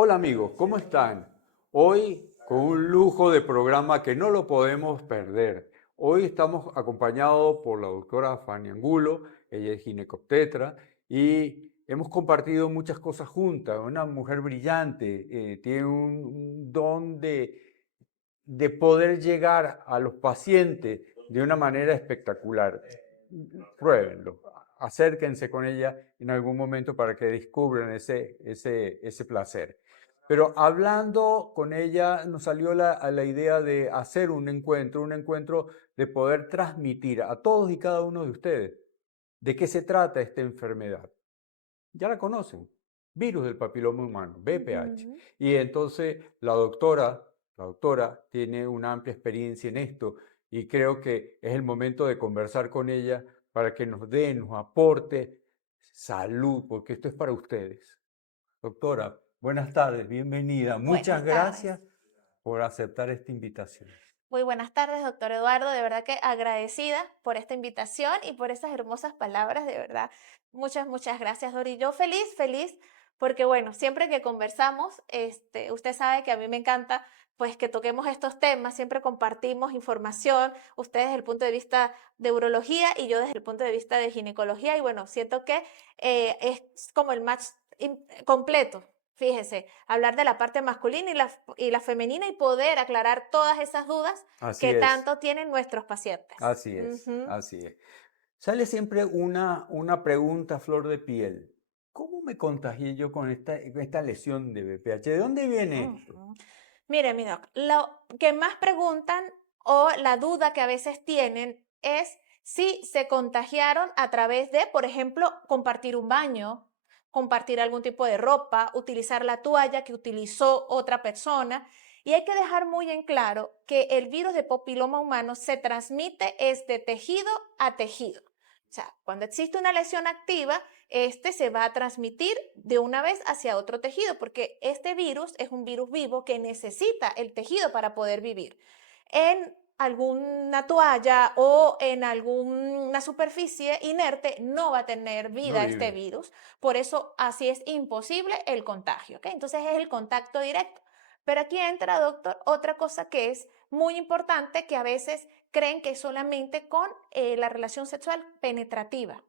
Hola amigos, ¿cómo están? Hoy con un lujo de programa que no lo podemos perder. Hoy estamos acompañados por la doctora Fanny Angulo, ella es ginecobstetra y hemos compartido muchas cosas juntas. Una mujer brillante, tiene un don de poder llegar a los pacientes de una manera espectacular. Pruébenlo, acérquense con ella en algún momento para que descubran ese placer. Pero hablando con ella nos salió a la idea de hacer un encuentro de poder transmitir a todos y cada uno de ustedes de qué se trata esta enfermedad. Ya la conocen, virus del papiloma humano, VPH. Ujú. Y entonces la doctora tiene una amplia experiencia en esto y creo que es el momento de conversar con ella para que nos aporte salud, porque esto es para ustedes. Doctora, buenas tardes, bienvenida. Buenas Muchas tardes. gracias por aceptar esta invitación. Muy buenas tardes, doctor Eduardo. De verdad que agradecida por esta invitación y por esas hermosas palabras. De verdad, muchas gracias, Dori. Yo feliz, porque bueno, siempre que conversamos, usted sabe que a mí me encanta, pues que toquemos estos temas, siempre compartimos información, usted desde el punto de vista de urología y yo desde el punto de vista de ginecología. Y bueno, siento que es como el match completo. Fíjese, hablar de la parte masculina y la femenina y poder aclarar todas esas dudas Así que es, tanto tienen nuestros pacientes. así es, Ujú. así es. Sale siempre una pregunta a flor de piel. ¿Cómo me contagié yo con esta lesión de VPH? ¿De dónde viene esto? Ujú. Mire, mi doc, lo que más preguntan o la duda que a veces tienen es si se contagiaron a través de, por ejemplo, compartir un baño, compartir algún tipo de ropa, utilizar la toalla que utilizó otra persona. Y hay que dejar muy en claro que el virus de papiloma humano se transmite es de tejido a tejido. O sea, cuando existe una lesión activa, este se va a transmitir de una vez hacia otro tejido, porque este virus es un virus vivo que necesita el tejido para poder vivir. En alguna toalla o en alguna superficie inerte no va a tener No vida este vive. virus, por eso así es imposible el contagio, ¿ok? Entonces es el contacto directo. Pero aquí entra, doctor, otra cosa que es muy importante que a veces creen que es solamente con la relación sexual penetrativa.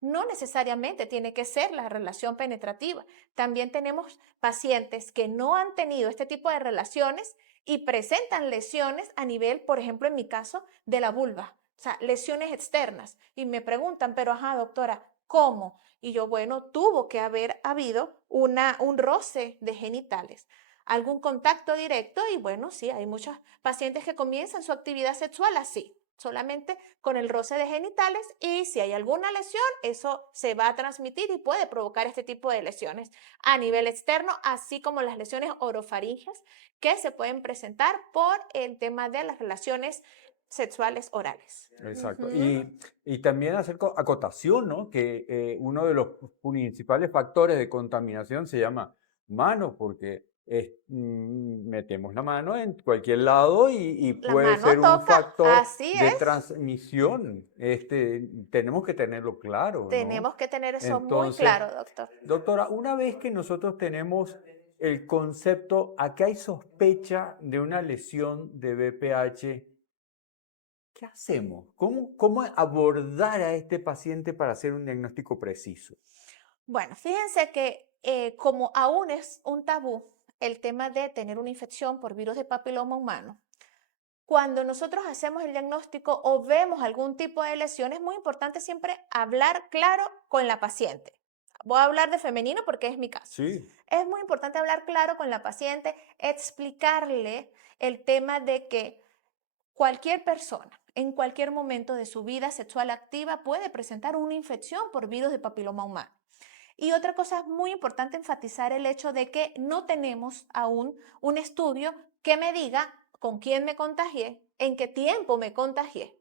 No necesariamente tiene que ser la relación penetrativa. También tenemos pacientes que no han tenido este tipo de relaciones y presentan lesiones a nivel, por ejemplo, en mi caso, de la vulva, o sea, lesiones externas. Y me preguntan, pero ajá, doctora, ¿cómo? Y yo, bueno, tuvo que haber habido un roce de genitales, algún contacto directo y bueno, sí, hay muchos pacientes que comienzan su actividad sexual así, solamente con el roce de genitales y si hay alguna lesión, eso se va a transmitir y puede provocar este tipo de lesiones a nivel externo, así como las lesiones orofaringeas que se pueden presentar por el tema de las relaciones sexuales orales. Exacto. Ujú. Y también hacer acotación, ¿no? Que uno de los principales factores de contaminación se llama mano, porque metemos la mano en cualquier lado y La puede mano ser un toca, factor así de es. transmisión. Tenemos que tenerlo claro, ¿no? Tenemos que tener eso muy Entonces, claro, doctor. doctora, una vez que nosotros tenemos el concepto, acá hay sospecha de una lesión de BPH. ¿Qué hacemos? ¿Cómo abordar a este paciente para hacer un diagnóstico preciso? Bueno, fíjense que como aún es un tabú el tema de tener una infección por virus de papiloma humano, cuando nosotros hacemos el diagnóstico o vemos algún tipo de lesión, es muy importante siempre hablar claro con la paciente. Voy a hablar de femenino porque es mi caso. Sí, Es muy importante hablar claro con la paciente, explicarle el tema de que cualquier persona en cualquier momento de su vida sexual activa puede presentar una infección por virus de papiloma humano. Y otra cosa es muy importante enfatizar el hecho de que no tenemos aún un estudio que me diga con quién me contagié, en qué tiempo me contagié.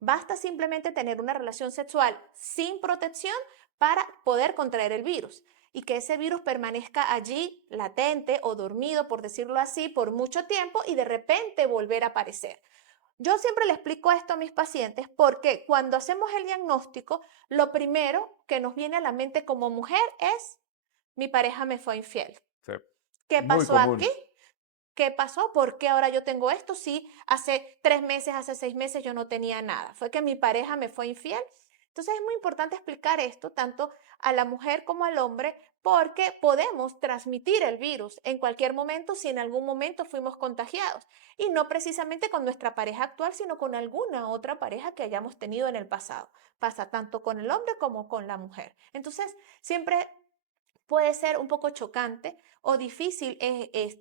Basta simplemente tener una relación sexual sin protección para poder contraer el virus y que ese virus permanezca allí latente o dormido, por decirlo así, por mucho tiempo y de repente volver a aparecer. Yo siempre le explico esto a mis pacientes porque cuando hacemos el diagnóstico, lo primero que nos viene a la mente como mujer es mi pareja me fue infiel. sí. ¿qué Muy pasó aquí? común. ¿Qué pasó? ¿Por qué ahora yo tengo esto? Si hace 3 meses, hace 6 meses yo no tenía nada. Fue que mi pareja me fue infiel. Entonces es muy importante explicar esto tanto a la mujer como al hombre porque podemos transmitir el virus en cualquier momento si en algún momento fuimos contagiados. Y no precisamente con nuestra pareja actual, sino con alguna otra pareja que hayamos tenido en el pasado. Pasa tanto con el hombre como con la mujer. Entonces siempre puede ser un poco chocante o difícil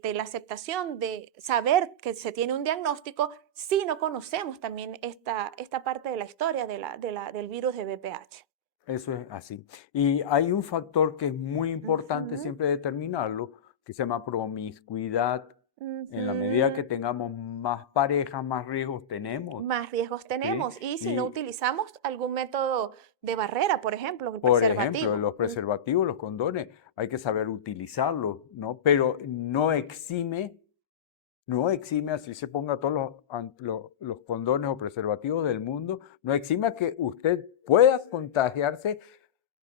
la aceptación de saber que se tiene un diagnóstico si no conocemos también esta parte de la historia del virus de VPH. Eso es así. Y hay un factor que es muy importante Ujú, siempre determinarlo, que se llama promiscuidad. En la medida que ujú. tengamos más parejas, más riesgos tenemos, Más riesgos ¿sí? tenemos. Y si no Y, utilizamos algún método de barrera, por ejemplo, el por ejemplo, preservativo. los preservativos, los condones, hay que saber utilizarlos, ¿no? Pero no exime, así se ponga todos los condones o preservativos del mundo, no exime a que usted pueda contagiarse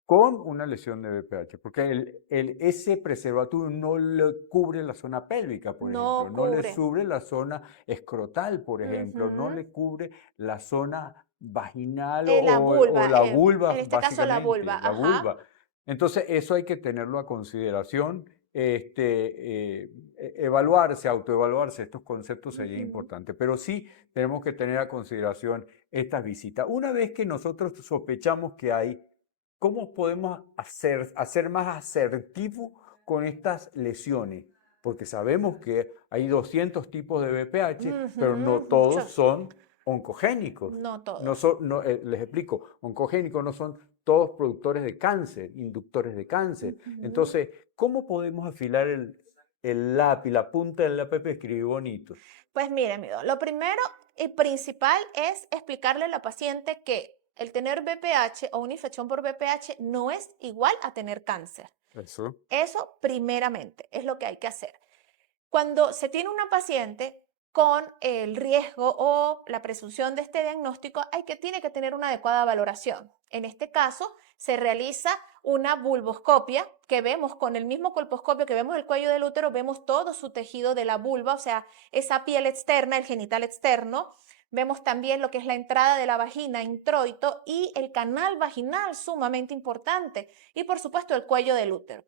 con una lesión de BPH, porque ese preservativo no le cubre la zona pélvica, por ejemplo, No no le cubre. cubre la zona escrotal, por ejemplo, no Ujú. le cubre la zona vaginal La o vulva, la vulva, en este caso la vulva, básicamente, la ajá. vulva. Entonces, eso hay que tenerlo a consideración. Evaluarse, autoevaluarse, estos conceptos sería Ujú, importante, pero sí tenemos que tener a consideración estas visitas. Una vez que nosotros sospechamos que hay, ¿cómo podemos hacer más asertivo con estas lesiones? Porque sabemos que hay 200 tipos de BPH, pero no ujú, todos muchos. son oncogénicos. No No todos. son, no, les explico, oncogénicos no son todos productores de cáncer, inductores de cáncer. Ujú. Entonces, ¿cómo podemos afilar el lápiz, la punta del lápiz para escribir bonito? Pues mire, amigo, lo primero y principal es explicarle a la paciente que el tener BPH o una infección por BPH no es igual a tener cáncer. Eso. Eso primeramente es lo que hay que hacer. Cuando se tiene una paciente con el riesgo o la presunción de este diagnóstico, tiene que tener una adecuada valoración. En este caso, se realiza una vulvoscopia que vemos con el mismo colposcopio que vemos el cuello del útero, vemos todo su tejido de la vulva, o sea, esa piel externa, el genital externo. Vemos también lo que es la entrada de la vagina, introito, y el canal vaginal, sumamente importante. Y por supuesto el cuello del útero.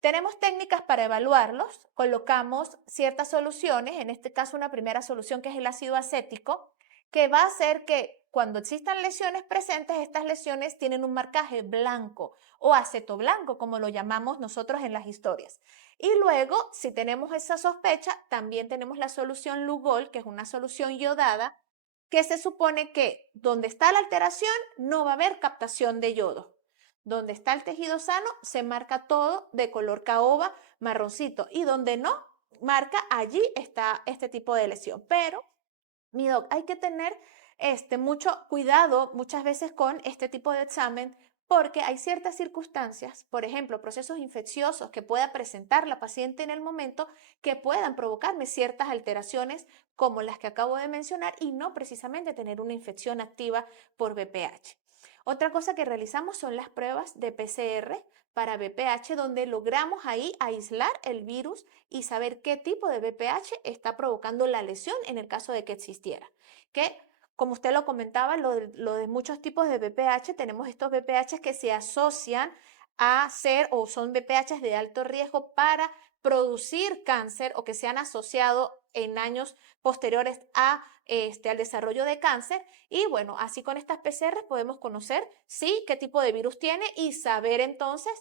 Tenemos técnicas para evaluarlos, colocamos ciertas soluciones, en este caso una primera solución que es el ácido acético, que va a hacer que cuando existan lesiones presentes, estas lesiones tienen un marcaje blanco o aceto blanco, como lo llamamos nosotros en las historias. Y luego, si tenemos esa sospecha, también tenemos la solución Lugol, que es una solución iodada, que se supone que donde está la alteración no va a haber captación de yodo. Donde está el tejido sano, se marca todo de color caoba, marroncito. Y donde no, marca allí está este tipo de lesión. Pero, mi doc, hay que tener mucho cuidado muchas veces con este tipo de examen porque hay ciertas circunstancias, por ejemplo, procesos infecciosos que pueda presentar la paciente en el momento que puedan provocarme ciertas alteraciones como las que acabo de mencionar y no precisamente tener una infección activa por VPH. Otra cosa que realizamos son las pruebas de PCR para VPH, donde logramos ahí aislar el virus y saber qué tipo de VPH está provocando la lesión en el caso de que existiera. Que, como usted lo comentaba, lo de muchos tipos de VPH, tenemos estos VPH que se asocian a ser o son VPH de alto riesgo para producir cáncer o que se han asociado en años posteriores al desarrollo de cáncer. Y bueno, así con estas PCR podemos conocer, sí, qué tipo de virus tiene y saber entonces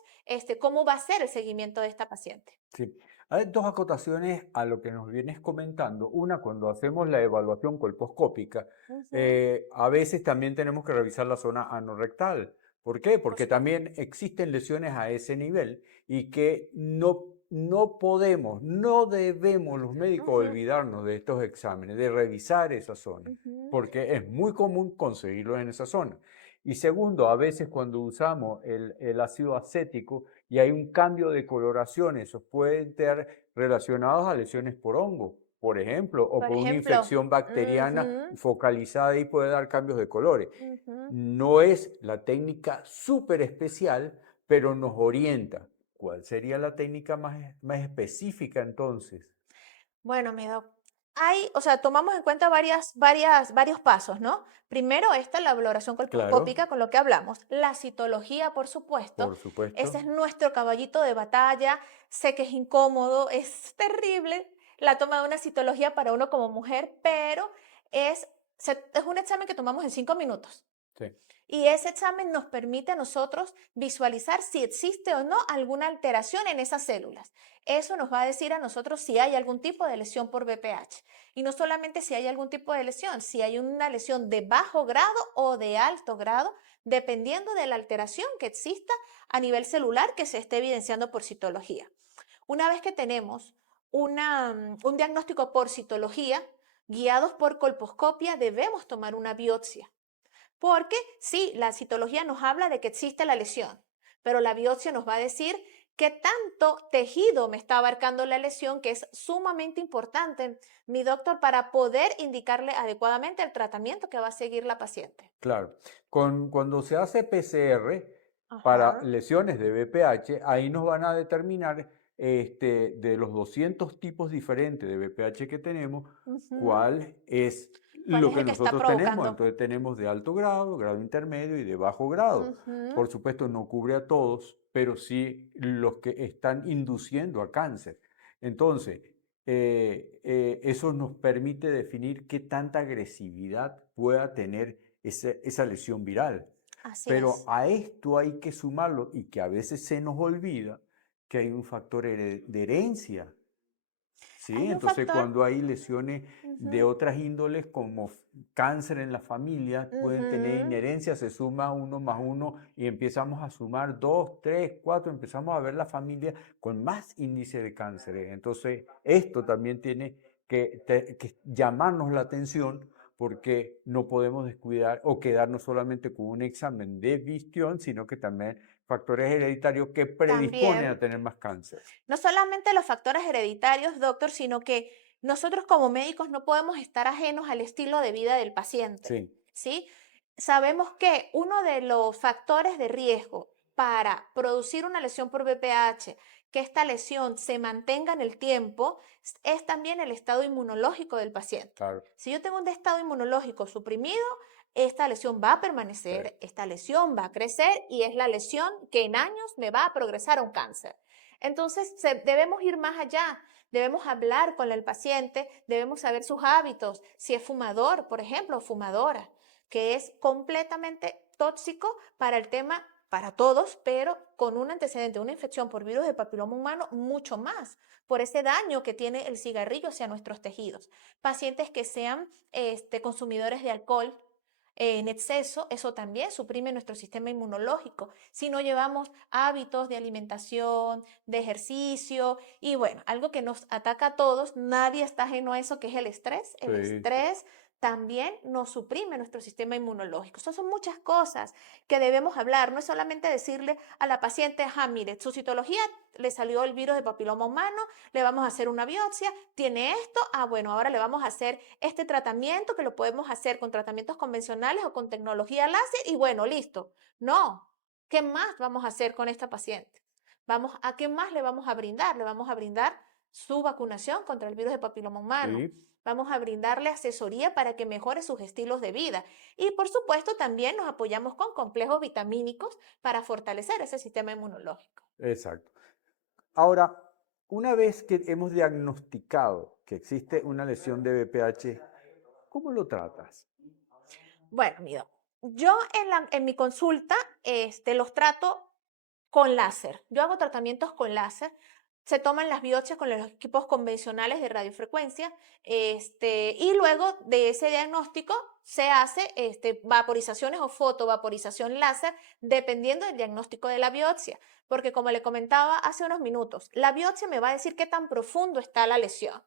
cómo va a ser el seguimiento de esta paciente. Sí. Hay dos acotaciones a lo que nos vienes comentando. Una, cuando hacemos la evaluación colposcópica, Ujú. a veces también tenemos que revisar la zona anorrectal. ¿Por qué? Por Porque supuesto. también existen lesiones a ese nivel y que no podemos, no debemos los médicos Ujú, olvidarnos de estos exámenes, de revisar esa zona, ujú, porque es muy común conseguirlos en esa zona. Y segundo, a veces cuando usamos el ácido acético, y hay un cambio de coloración. Esos pueden estar relacionados a lesiones por hongo, por ejemplo, o por por una ejemplo. infección bacteriana Ujú, focalizada y puede dar cambios de colores. ujú, No es la técnica súper especial, pero nos orienta. ¿cuál sería la técnica más específica entonces? Bueno, mi doc, o sea, tomamos en cuenta varios pasos, ¿no? Primero, la valoración Claro, colposcópica, con lo que hablamos. La citología, por supuesto. por Ese es supuesto. nuestro caballito de batalla. Sé que es incómodo, es terrible la toma de una citología para uno como mujer, pero es, es un examen que tomamos en 5 minutos. Sí, Y ese examen nos permite a nosotros visualizar si existe o no alguna alteración en esas células. Eso nos va a decir a nosotros si hay algún tipo de lesión por BPH. Y no solamente si hay algún tipo de lesión, si hay una lesión de bajo grado o de alto grado, dependiendo de la alteración que exista a nivel celular que se esté evidenciando por citología. Una vez que tenemos un diagnóstico por citología, guiados por colposcopia, debemos tomar una biopsia. Porque sí, la citología nos habla de que existe la lesión, pero la biopsia nos va a decir qué tanto tejido me está abarcando la lesión, que es sumamente importante, mi doctor, para poder indicarle adecuadamente el tratamiento que va a seguir la paciente. claro. Cuando se hace PCR para Ajá. lesiones de BPH, ahí nos van a determinar de los 200 tipos diferentes de BPH que tenemos, Ujú. cuál es ¿Cuál lo es que el que está nosotros tenemos. provocando? Entonces tenemos de alto grado, grado intermedio y de bajo grado. Ujú. Por supuesto, no cubre a todos, pero sí los que están induciendo a cáncer. Entonces, eso nos permite definir qué tanta agresividad pueda tener esa lesión viral. Así Pero es. a esto hay que sumarlo y que a veces se nos olvida que hay un factor de herencia. ¿Sí? Hay un Entonces, factor. cuando hay lesiones de Ujú, otras índoles, como cáncer en la familia, pueden tener ujú. inherencia, se suma uno más uno y empezamos a sumar dos, tres, cuatro, empezamos a ver la familia con más índice de cánceres. Entonces, esto también tiene que llamarnos la atención porque no podemos descuidar o quedarnos solamente con un examen de visión, sino que también factores hereditarios que predisponen También. a tener más cáncer. No solamente los factores hereditarios, doctor, sino que nosotros como médicos no podemos estar ajenos al estilo de vida del paciente, Sí, ¿sí? Sabemos que uno de los factores de riesgo para producir una lesión por BPH, que esta lesión se mantenga en el tiempo, es también el estado inmunológico del paciente. claro. Si yo tengo un estado inmunológico suprimido, esta lesión va a Sí. permanecer, esta lesión va a crecer y es la lesión que en años me va a progresar a un cáncer. Entonces, debemos ir más allá, debemos hablar con el paciente, debemos saber sus hábitos, si es fumador, por ejemplo, o fumadora, que es completamente tóxico para el tema, para todos, pero con un antecedente, una infección por virus de papiloma humano, mucho más, por ese daño que tiene el cigarrillo hacia nuestros tejidos. Pacientes que sean consumidores de alcohol, en exceso, eso también suprime nuestro sistema inmunológico. Si no llevamos hábitos de alimentación, de ejercicio y bueno, algo que nos ataca a todos, nadie está ajeno a eso, que es el estrés. El Sí, sí. estrés también nos suprime nuestro sistema inmunológico. Esas son muchas cosas que debemos hablar. No es solamente decirle a la paciente, mire, su citología le salió el virus de papiloma humano, le vamos a hacer una biopsia, tiene esto, bueno, ahora le vamos a hacer este tratamiento que lo podemos hacer con tratamientos convencionales o con tecnología láser y bueno, listo. No, ¿qué más vamos a hacer con esta paciente? ¿Qué más le vamos a brindar? Le vamos a brindar su vacunación contra el virus de papiloma humano. Sí, Vamos a brindarle asesoría para que mejore sus estilos de vida. Y por supuesto también nos apoyamos con complejos vitamínicos para fortalecer ese sistema inmunológico. exacto. Ahora, una vez que hemos diagnosticado que existe una lesión de BPH, ¿cómo lo tratas? Bueno, mira, yo en mi consulta los trato con láser. Yo hago tratamientos con láser. Se toman las biopsias con los equipos convencionales de radiofrecuencia, y luego de ese diagnóstico se hace vaporizaciones o fotovaporización láser, dependiendo del diagnóstico de la biopsia. Porque como le comentaba hace unos minutos, la biopsia me va a decir qué tan profundo está la lesión.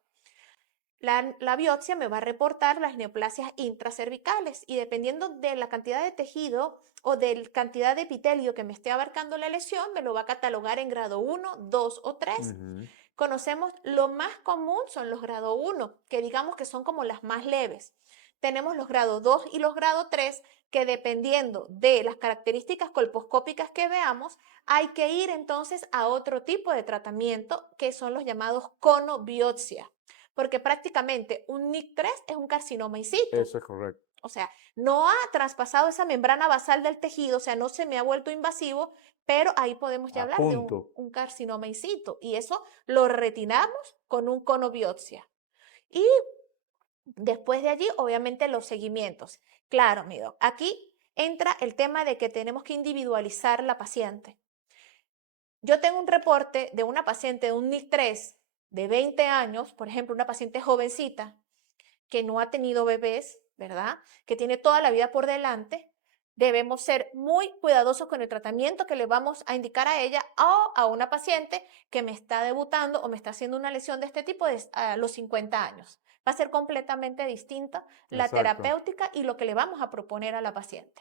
La biopsia me va a reportar las neoplasias intracervicales y dependiendo de la cantidad de tejido o de la cantidad de epitelio que me esté abarcando la lesión, me lo va a catalogar en grado 1, 2 o 3. Ujú. Conocemos lo más común son los grado 1, que digamos que son como las más leves. tenemos los grado 2 y los grado 3, que dependiendo de las características colposcópicas que veamos, hay que ir entonces a otro tipo de tratamiento que son los llamados conobiopsia, porque prácticamente un NIC3 es un carcinoma in situ. Eso es correcto. O sea, no ha traspasado esa membrana basal del tejido, o sea, no se me ha vuelto invasivo, pero ahí podemos ya A hablar de punto. un carcinoma in situ. Y eso lo retiramos con un conobiopsia. Y después de allí, obviamente, los seguimientos. Claro, mi doc, aquí entra el tema de que tenemos que individualizar la paciente. Yo tengo un reporte de una paciente de un NIC3 de 20 años, por ejemplo, una paciente jovencita, que no ha tenido bebés, ¿verdad? Que tiene toda la vida por delante, debemos ser muy cuidadosos con el tratamiento que le vamos a indicar a ella o a una paciente que me está debutando o me está haciendo una lesión de este tipo a los 50 años. Va a ser completamente distinta la Exacto. terapéutica y lo que le vamos a proponer a la paciente.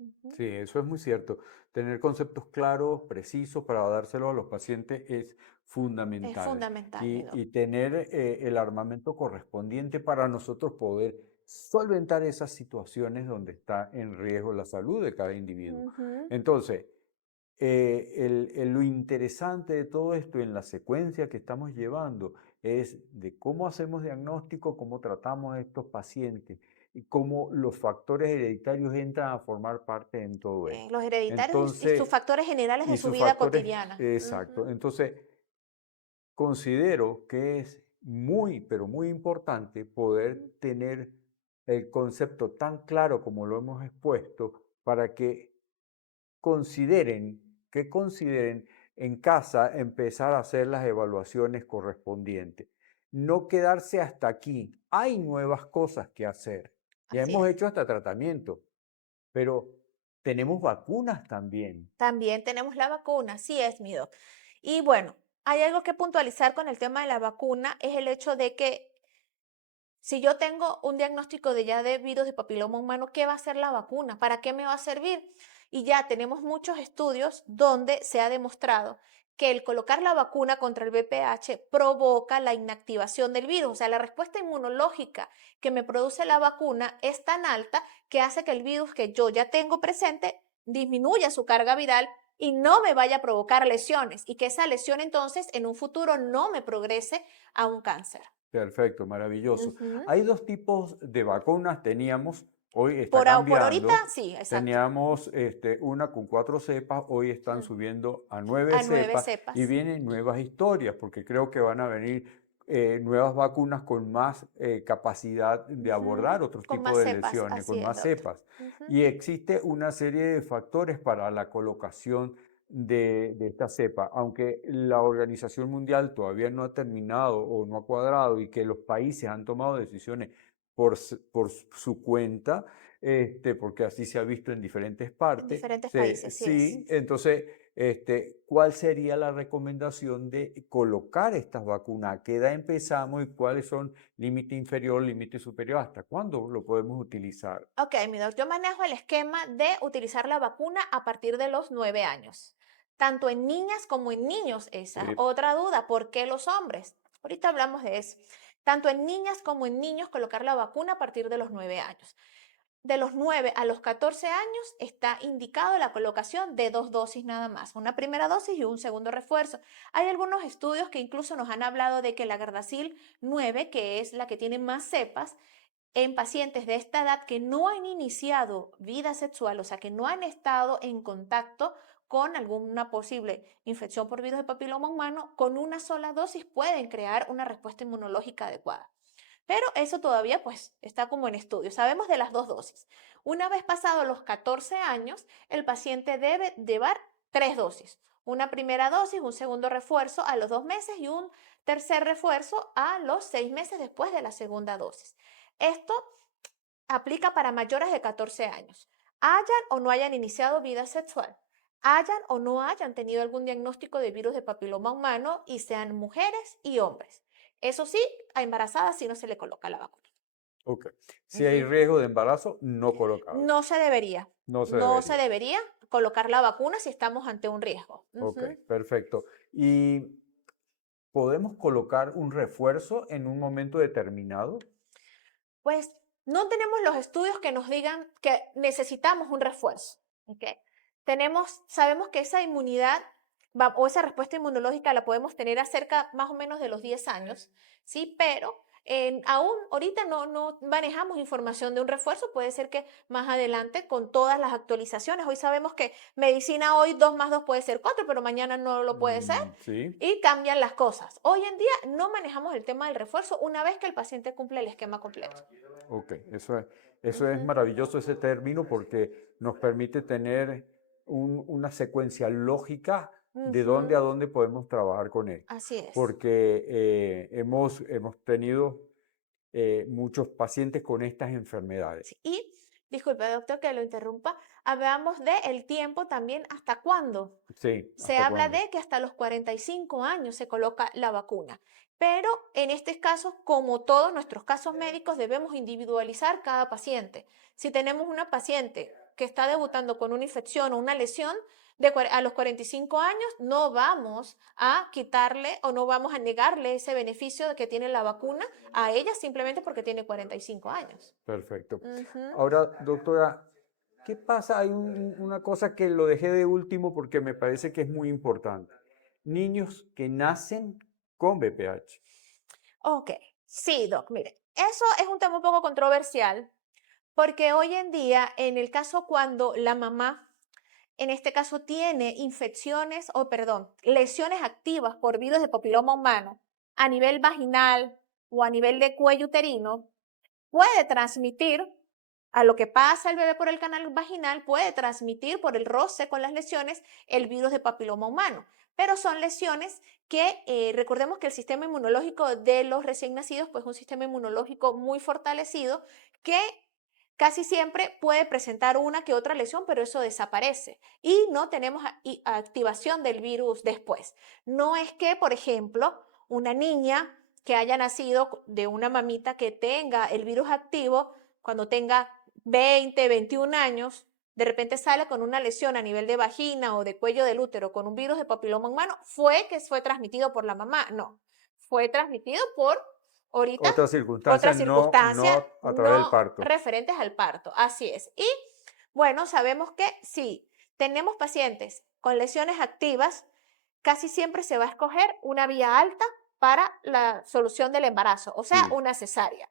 Ujú. Sí, eso es muy cierto. Tener conceptos claros, precisos para dárselos a los pacientes es Es fundamental. fundamental, mi Y doc. tener el armamento correspondiente para nosotros poder solventar esas situaciones donde está en riesgo la salud de cada individuo. Ujú. Entonces, lo interesante de todo esto en la secuencia que estamos llevando es de cómo hacemos diagnóstico, cómo tratamos a estos pacientes y cómo los factores hereditarios entran a formar parte en todo esto. Los hereditarios y sus Entonces, factores generales de y su sus vida factores, cotidiana. exacto. Ujú. Entonces, considero que es muy, pero muy importante poder tener el concepto tan claro como lo hemos expuesto para que consideren en casa empezar a hacer las evaluaciones correspondientes. No quedarse hasta aquí. Hay nuevas cosas que hacer. Ya Así hemos es. hecho hasta tratamiento, pero tenemos vacunas también. También tenemos la vacuna, así es, mi doc. Y bueno, hay algo que puntualizar con el tema de la vacuna, es el hecho de que si yo tengo un diagnóstico de ya de virus de papiloma humano, ¿qué va a hacer la vacuna? ¿Para qué me va a servir? Y ya tenemos muchos estudios donde se ha demostrado que el colocar la vacuna contra el VPH provoca la inactivación del virus. O sea, la respuesta inmunológica que me produce la vacuna es tan alta que hace que el virus que yo ya tengo presente disminuya su carga viral y no me vaya a provocar lesiones y que esa lesión entonces en un futuro no me progrese a un cáncer. Perfecto, maravilloso. Ujú. Hay dos tipos de vacunas, teníamos, hoy está Por ahorita, cambiando. sí, exacto. Teníamos una con 4 cepas, hoy están Mm. subiendo a nueve A 9 cepas y cepas. vienen nuevas historias, porque creo que van a venir nuevas vacunas con más capacidad de abordar Ujú. otros Con tipos más de cepas, lesiones, así con es, más doctor. cepas. Ujú. Y existe una serie de factores para la colocación de esta cepa, aunque la Organización Mundial todavía no ha terminado o no ha cuadrado y que los países han tomado decisiones por su cuenta, porque así se ha visto en diferentes En partes. diferentes países, sí es. Sí, entonces, ¿cuál sería la recomendación de colocar estas vacunas? ¿A qué edad empezamos y cuáles son límite inferior, límite superior? ¿Hasta cuándo lo podemos utilizar? Ok, mi doc, yo manejo el esquema de utilizar la vacuna a partir de los 9 años, tanto en niñas como en niños. Esa es Sí, otra duda, ¿por qué los hombres? Ahorita hablamos de eso. Tanto en niñas como en niños colocar la vacuna a partir de los 9 años. De los 9 a los 14 años está indicado la colocación de 2 dosis nada más, una primera dosis y un segundo refuerzo. Hay algunos estudios que incluso nos han hablado de que la Gardasil 9, que es la que tiene más cepas, en pacientes de esta edad que no han iniciado vida sexual, o sea, que no han estado en contacto con alguna posible infección por virus de papiloma humano, con una sola dosis pueden crear una respuesta inmunológica adecuada. Pero eso todavía pues está como en estudio. Sabemos de las 2 dosis. Una vez pasados los 14 años, el paciente debe llevar 3 dosis. Una primera dosis, un segundo refuerzo a los 2 meses y un tercer refuerzo a los 6 meses después de la segunda dosis. Esto aplica para mayores de 14 años. Hayan o no hayan iniciado vida sexual. Hayan o no hayan tenido algún diagnóstico de virus de papiloma humano y sean mujeres y hombres. Eso sí, a embarazadas sí no se le coloca la vacuna. ok. Si hay Ujú. riesgo de embarazo, no colocarlo. No se debería, No se no se debería. debería colocar la vacuna si estamos ante un riesgo. Ok, Ujú. perfecto. ¿Y podemos colocar un refuerzo en un momento determinado? Pues no tenemos los estudios que nos digan que necesitamos un refuerzo. ¿Ok? Sabemos que esa inmunidad o esa respuesta inmunológica la podemos tener acerca más o menos de los 10 años, ¿sí? Pero aún ahorita no manejamos información de un refuerzo, puede ser que más adelante con todas las actualizaciones, hoy sabemos que medicina hoy 2 más 2 puede ser 4, pero mañana no lo puede ser Sí, y cambian las cosas. Hoy en día no manejamos el tema del refuerzo una vez que el paciente cumple el esquema completo. ok, eso es Ujú, maravilloso ese término porque nos permite tener una secuencia lógica de dónde ujú, a dónde podemos trabajar con él. así es. Porque hemos tenido muchos pacientes con estas enfermedades. Sí, y, disculpe, doctor, que lo interrumpa, hablamos de el tiempo también, ¿hasta cuándo? Sí, Se ¿hasta habla cuándo? de que hasta los 45 años se coloca la vacuna, pero en este caso, como todos nuestros casos médicos, debemos individualizar cada paciente. Si tenemos una paciente que está debutando con una infección o una lesión, a los 45 años no vamos a quitarle o no vamos a negarle ese beneficio de que tiene la vacuna a ella simplemente porque tiene 45 años. Perfecto. Ujú. Ahora, doctora, ¿qué pasa? Hay una cosa que lo dejé de último porque me parece que es muy importante. Niños que nacen con BPH. Ok, sí, Doc, mire, eso es un tema un poco controversial porque hoy en día, en el caso cuando la mamá, en este caso, tiene infecciones o, perdón, lesiones activas por virus de papiloma humano a nivel vaginal o a nivel de cuello uterino, puede transmitir a lo que pasa el bebé por el canal vaginal, puede transmitir por el roce con las lesiones el virus de papiloma humano. Pero son lesiones que recordemos que el sistema inmunológico de los recién nacidos, pues un sistema inmunológico muy fortalecido que casi siempre puede presentar una que otra lesión, pero eso desaparece y no tenemos activación del virus después. No es que, por ejemplo, una niña que haya nacido de una mamita que tenga el virus activo, cuando tenga 20, 21 años, de repente sale con una lesión a nivel de vagina o de cuello del útero con un virus de papiloma humano, fue transmitido por la mamá. No, fue transmitido por ahorita Otras circunstancias, otras circunstancias no a través del no parto. referentes al parto. Así es. Y bueno, sabemos que si tenemos pacientes con lesiones activas, casi siempre se va a escoger una vía alta para la solución del embarazo, o sea, Sí, una cesárea.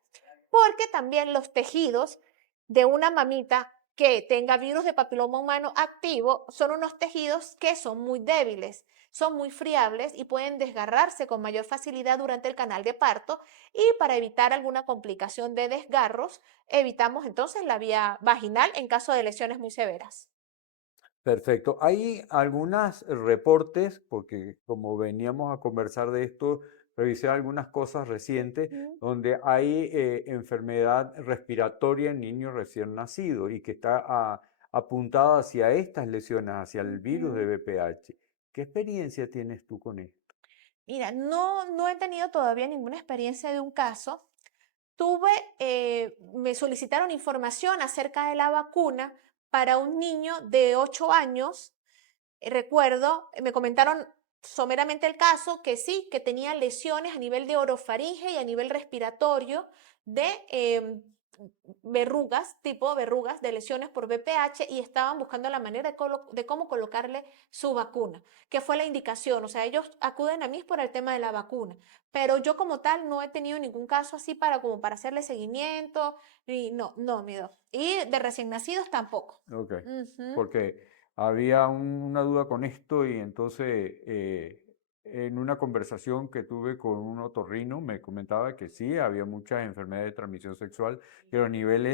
Porque también los tejidos de una mamita que tenga virus de papiloma humano activo son unos tejidos que son muy débiles, son muy friables y pueden desgarrarse con mayor facilidad durante el canal de parto y para evitar alguna complicación de desgarros, evitamos entonces la vía vaginal en caso de lesiones muy severas. perfecto. Hay algunos reportes, porque como veníamos a conversar de esto, revisé algunas cosas recientes Ujú, donde hay enfermedad respiratoria en niños recién nacidos y que está apuntada hacia estas lesiones, hacia el virus de ujú. BPH. ¿Qué experiencia tienes tú con esto? Mira, no he tenido todavía ninguna experiencia de un caso. Me solicitaron información acerca de la vacuna para un niño de 8 años. Recuerdo, me comentaron someramente el caso, que sí, que tenía lesiones a nivel de orofaringe y a nivel respiratorio de verrugas, tipo verrugas de lesiones por BPH y estaban buscando la manera de cómo colocarle su vacuna, que fue la indicación. O sea, ellos acuden a mí por el tema de la vacuna, pero yo como tal no he tenido ningún caso así como para hacerle seguimiento, y no, miedo. Y de recién nacidos tampoco. Ok, Ujú, porque había una duda con esto y entonces en una conversación que tuve con un otorrino me comentaba que sí, había muchas enfermedades de transmisión sexual, pero a nivel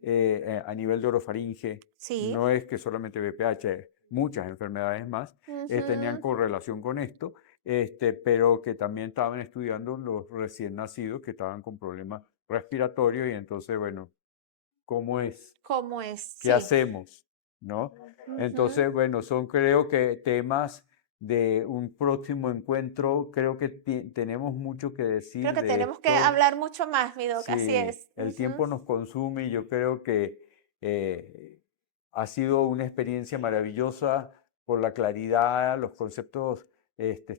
de orofaringe, sí. no es que solamente VPH, muchas enfermedades más tenían Ujú. correlación con esto, pero que también estaban estudiando los recién nacidos que estaban con problemas respiratorios y entonces, bueno, ¿cómo es? ¿Cómo es? ¿Qué Sí. hacemos? ¿No? Ujú. Entonces, bueno, son creo que temas de un próximo encuentro. Creo que tenemos mucho que Creo decir que de tenemos que esto. hablar mucho más, mi doc, así Si es. el Ujú. tiempo nos consume y yo creo que eh, ha sido una experiencia maravillosa por la claridad, los conceptos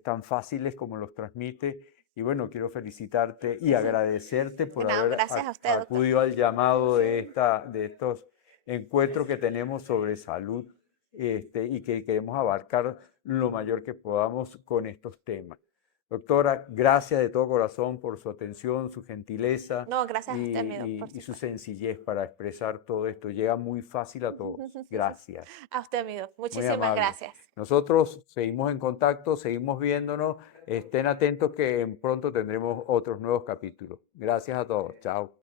tan fáciles como los transmite. Y bueno, quiero felicitarte y agradecerte por No, haber gracias a usted, doctor. acudido al llamado de estos encuentros que tenemos sobre salud, y que queremos abarcar lo mayor que podamos con estos temas. Doctora, gracias de todo corazón por su atención, su gentileza No, gracias a usted, mi doctor, y su supuesto. sencillez para expresar todo esto. Llega muy fácil a todos. Gracias. A usted, mi doctor. Muy Muchísimas amable. gracias. Nosotros seguimos en contacto, seguimos viéndonos. Estén atentos que pronto tendremos otros nuevos capítulos. Gracias a todos. Chao.